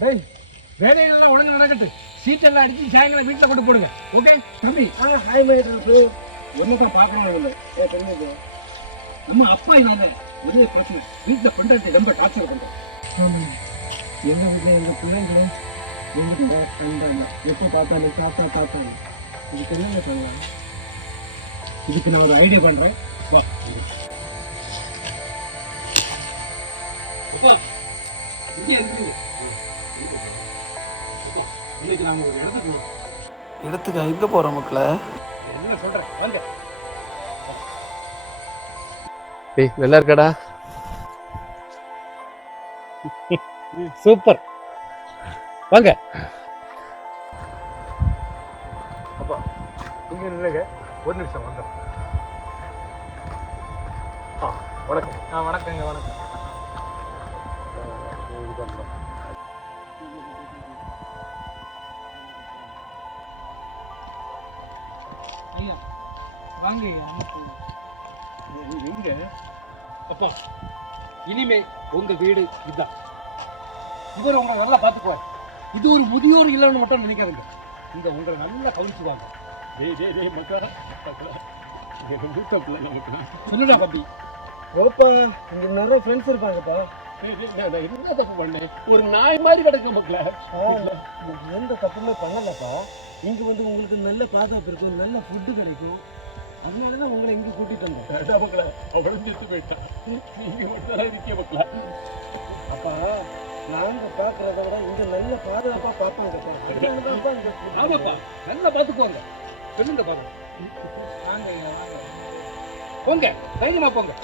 டேய் வேலையெல்லாம் ஒழுங்கு நடக்கட்டு. சீட்டெல்லாம் அடிச்சு சாயங்காலம் வீட்டில் கொண்டு போடுங்க. ஓகே தம்பி? ஹாய் மைட்ரு ஒன்றுதான் பார்க்கணும் இல்லை தெரிஞ்சது. நம்ம அப்பா இல்லாத ஒரே பிரச்சனை வீட்டில் பண்ணுறது ரொம்ப டார்ச்சர் பண்ணுறோம். எங்கள் வீட்டில் எங்கள் பிள்ளைங்களும் எங்கிட்ட பண்ணுறாங்க. எப்போ பார்த்தாலும் பார்த்தாலும் இதுக்கு என்னங்க பண்ணலாம்? இதுக்கு நான் ஒரு ஐடியா பண்ணுறேன். வா இங்கே இருக்குது. இன்னைக்கு நாங்கள் ஒரு இடத்துக்கு போகிறோம். இடத்துக்கு எங்கே போகிற மக்களை? என்ன சொல்கிறேன் வாங்க. ஏய் நல்லா இருக்கடா. சூப்பர் வாங்க. அப்பா இங்கே இல்லைங்க, ஒரு நிமிஷம் வாங்க. வணக்கம். வணக்கங்க. வணக்கம். ஐயா வாங்க. எங்க அப்பா இனிமே உங்க வீடு இதுதான். இவர் உங்களை நல்லா பார்த்துக்குவார். இது ஒரு முதியோர் இல்லைன்னு மட்டும் நினைக்காதுங்க. இங்க உங்களை நல்லா கவனிச்சுவாங்க. சொல்லுடா தம்பி. ஓப்பா இங்கே நிறைய ஃப்ரெண்ட்ஸ் இருப்பாங்கப்பா. என்ன தப்பு பண்ணேன்? ஒரு நாய் மாதிரி கிடக்க மக்கள. எந்த தப்புமே பண்ணலப்பா. இங்கே வந்து உங்களுக்கு நல்ல பாதுகாப்பு இருக்கும், நல்ல ஃபுட்டு கிடைக்கும். அதனால தான் உங்களை இங்கே கூட்டிகிட்டு வந்தோம். மக்கள அவளும் செத்து போயிட்டான். நீங்க மட்டும் தான் இருக்கிய மக்கள. அப்பா நாங்கள் பார்க்குறத விட இங்கே நல்ல பாதுகாப்பாக பார்ப்பாங்கப்பா. ஆமாப்பா நல்லா பார்த்துக்குவாங்க. சொல்லுங்க பாருங்க. வாங்க போங்க, தைரியமா போங்க.